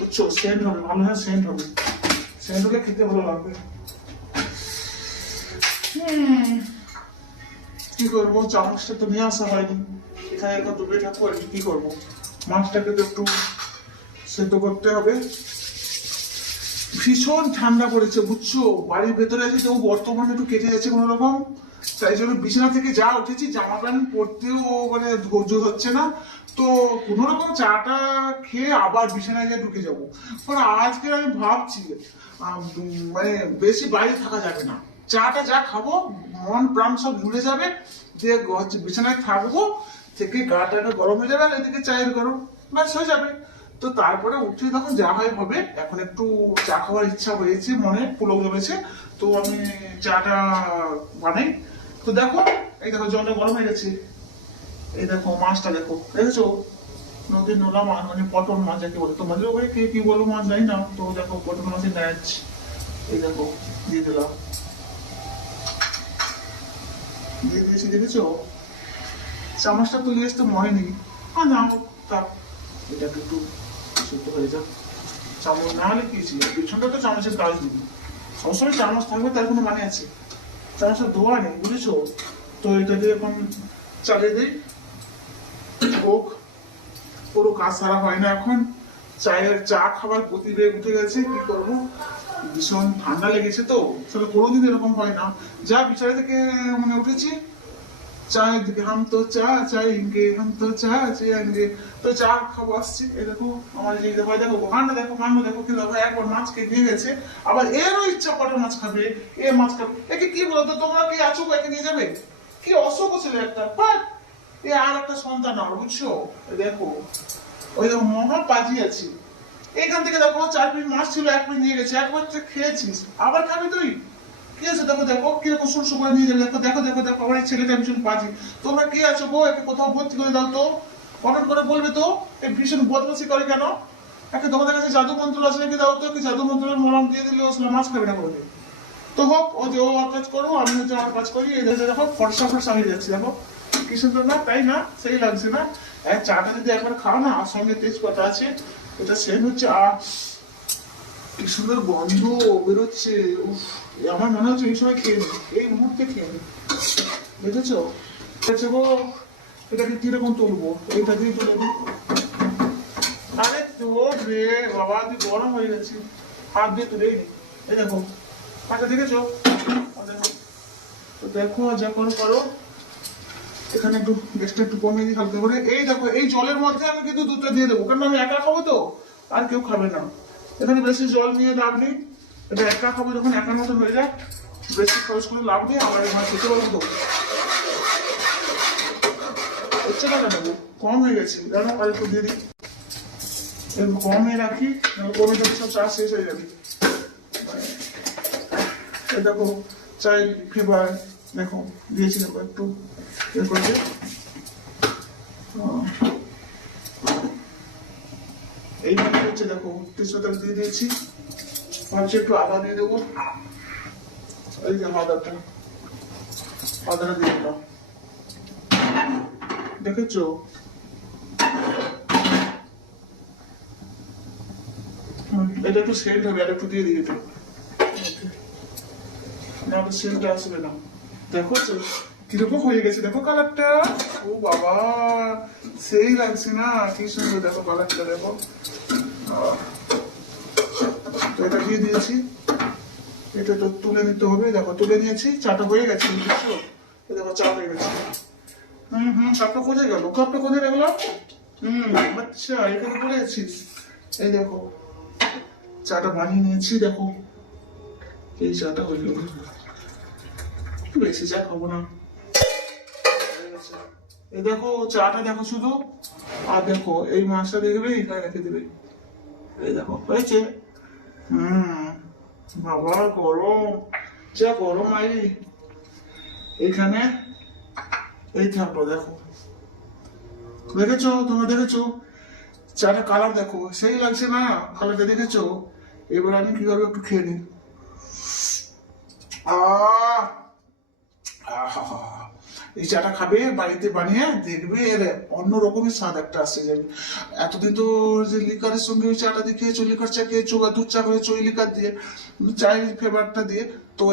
বুঝছ? সেন্ট হবে ভালো হ্যাঁ সেন্ট হবে সেন্ট হলে খেতে ভালো লাগবে। হুম, কি করব? চামচটা তো নিয়ে আসা হয়নি। এখানে এখন তো বেটা করে কি করব? মাছটাকে তো একটু সেদ্ধ করতে হবে। ভীষণ ঠান্ডা পড়েছে, বুঝছ? বাড়ির ভেতরে আছে তো বর্তমানে একটু কেটে যাচ্ছে কোনো রকম তাই জন্য বিছানা থেকে যা উঠেছি জামা প্যান্ট পরতেও মানে ধৈর্য হচ্ছে না। তো কোনো রকম চাটা খেয়ে আবার বিছানায় গিয়ে ঢুকে যাব। আজকে আমি ভাবছি মানে বেশি বাইরে থাকা যাবে না। চাটা যা খাব, মন প্রাণ সব জুড়ে যাবে যে হচ্ছে বিছানায় থাকব, থেকে গাটাটা গরম হয়ে যাবে, আর এদিকে চায়ের গরম। ব্যাস, হয়ে যাবে। তো তারপরে উঠে তখন যা হয় হবে এখন একটু চা খাওয়ার ইচ্ছা হয়েছে মনে পুলক জমেছে তো আমি চাটা বানাই। তো দেখো এই দেখো জলটা গরম হয়ে গেছে। এই দেখো মাছটা দেখো দেখেছ? নদীর নোলা মাছ মানে পটল মাছ যাকে বলে। তোমাদের ওখানে কে কি বলো মাছ জানি না। তো দেখো পটল মাছের ন্যাচ। এই দেখো দিয়ে দিলাম। দিয়ে দিয়েছি দেখেছ? চামচটা তুলে আসতে মনে নেই আর না হোক, থাক এটা একটু সিদ্ধ হয়ে যাক। চামচ না হলে কি ছিল? পিছনটা তো চামচের কাজ দিবি সবসময় চামচ থাকবে, তার কোনো মানে আছে? চামচটা ধোয়া নেই, বুঝেছ? তো এটা দিয়ে এখন চালিয়ে দিই। হোক পুরো কাজ সারা হয় না এখন। চায়ের চা খাবার গতিবেগ উঠে গেছে, কি করব? ভীষণ ঠান্ডা লেগেছে তো আসলে কোনোদিন এরকম হয় না। যা বিচারে থেকে মানে উঠেছি দিকে হাম তো চা চাইঙ্গে হাম তো চা চাইঙ্গে তো চা খাব আসছি। এই দেখো, আমার যে দেখো দেখো কাণ্ড দেখো কাণ্ড দেখো কি দেখো, একবার মাছ খেয়ে নিয়ে গেছে। আবার এরও ইচ্ছা করে মাছ খাবে, এ মাছ খাবে। একে কি বলতো, তোমরা কি আছো একে নিয়ে যাবে? কি অসুখ ছিল একটা বাট এ আর একটা সন্তান আমার বুঝছ? দেখো, ওই দেখো মহা পাজি আছে। এখান থেকে দেখো, চার পিস মাছ ছিল, এক পিস নিয়ে গেছে, একবার খেয়েছিস। আবার খাবি তুই? কি আছে? দেখো দেখো কীরকম সুরসু করে নিয়ে যাবে। দেখো দেখো দেখো দেখো, আমার ছেলেটা ভীষণ পাজি তোমরা কে আছো গো? একে কোথাও ভর্তি করে দাও তো। কমেন্ট করে বলবে তো। এই ভীষণ বদমাসি করে কেন? একে তোমাদের কাছে জাদু মন্ত্র আছে নাকি? দাও তো জাদু মন্ত্রের মলম দিয়ে দিলে ও মাছ খাবে না করে তো হোক, ও যে ও কাজ করো, আমি হচ্ছে আমার কাজ করি। এই দেখো দেখো, ফর্সা ফর্সা হয়ে যাচ্ছে। দেখো, কি সুন্দর না? তাই না? সেই লাগছে না? চাটা যদি একবার খাও না, আর সঙ্গে তেজপাতা আছে এটা সেম হচ্ছে আহ কি সুন্দর গন্ধ, বেরোচ্ছে আমার মনে হচ্ছে এই সময় খেয়ে নি, এই মুহূর্তে খেয়ে নি। দেখেছ? দেখেছ গো? এটাকে কীরকম তুলবো? তুলে দিই। আরে তোর রে বাবা, তুই গরম হয়ে গেছি। হাত দিয়ে নি। এই দেখো। আচ্ছা দেখেছ? দেখো। তো দেখো, যা করো এখানে একটু গ্যাসটা একটু কমিয়ে দিই হালকা করে। এই দেখো, এই জলের মধ্যে আমি কিন্তু দুধটা দিয়ে দেবো। কারণ আমি একা খাব তো, আর কেউ খাবে না। এখানে বেশি জল নিয়ে লাভ নেই। এটা একা খাব যখন একার মতো হয়ে যায় বেশি খরচ করে লাভ নেই আমার এখানে খেতে পারব তো। কম হয়ে গেছে। জানো, আর একটু দিয়ে দিই। রাখি কমে সব শেষ হয়ে যাবে। দেখো, চাই ফেবার দেখো, দিয়েছি দেখো একটু। এ করেছে আহ, এইভাবে হচ্ছে দেখো তেজপাতা দিয়ে দিয়েছি। ভাবছি একটু আদা দিয়ে দেবো। এই যে আদাটা। আদাটা দিয়ে দিলাম। দেখেছ? এটা একটু সেন্ট হবে, আর একটু দিয়ে দিই এটা না সেন্টটা আসবে না। দেখো কীরকম হয়ে গেছে? দেখো কালারটা ও বাবা! সেই লাগছে না। কি সুন্দর দেখো কালারটা দেখো। তো এটা দিয়ে দিয়েছি। এটা তো তুলে নিতে হবে। দেখো, তুলে নিয়েছি, চাটা হয়ে গেছে, বুঝছ? দেখো, চা হয়ে গেছে। হুম হুম কাপটা কোথায় গেল? কাপটা কোথায় গেল হুম আচ্ছা এখানে পড়ে আছিস এই দেখো, চাটা বানিয়ে নিয়েছি, দেখো। এই চাটা হয়ে গেল। বেশি চা খাব না। এই দেখো, চাটা দেখো শুধু। আর দেখো, এই মাছটা দেখবে, এখানে রেখে দেবে। এই দেখো, হয়েছে? হুম, বাবা, গরম, যা গরম আই এখানে এই থাকল, দেখো। দেখেছ? তোমরা দেখেছ? চাটা কালার দেখো। সেই লাগছে না কালারটা দেখেছ? এবার আমি কি করব, একটু খেয়ে নিই আহ! আহা! এই চাটা খাবে, বাড়িতে বানিয়ে দেখবে, এর অন্য রকমের স্বাদ একটা আসে যাবে এতদিন তো যে লিকারের সঙ্গে ওই চাটা দিয়ে খেয়েছো, লিকার চা খেয়েছো বা দুধ চা খেয়েছো, ওই লিকার দিয়ে, চায়ের ফ্লেভারটা দিয়ে, তো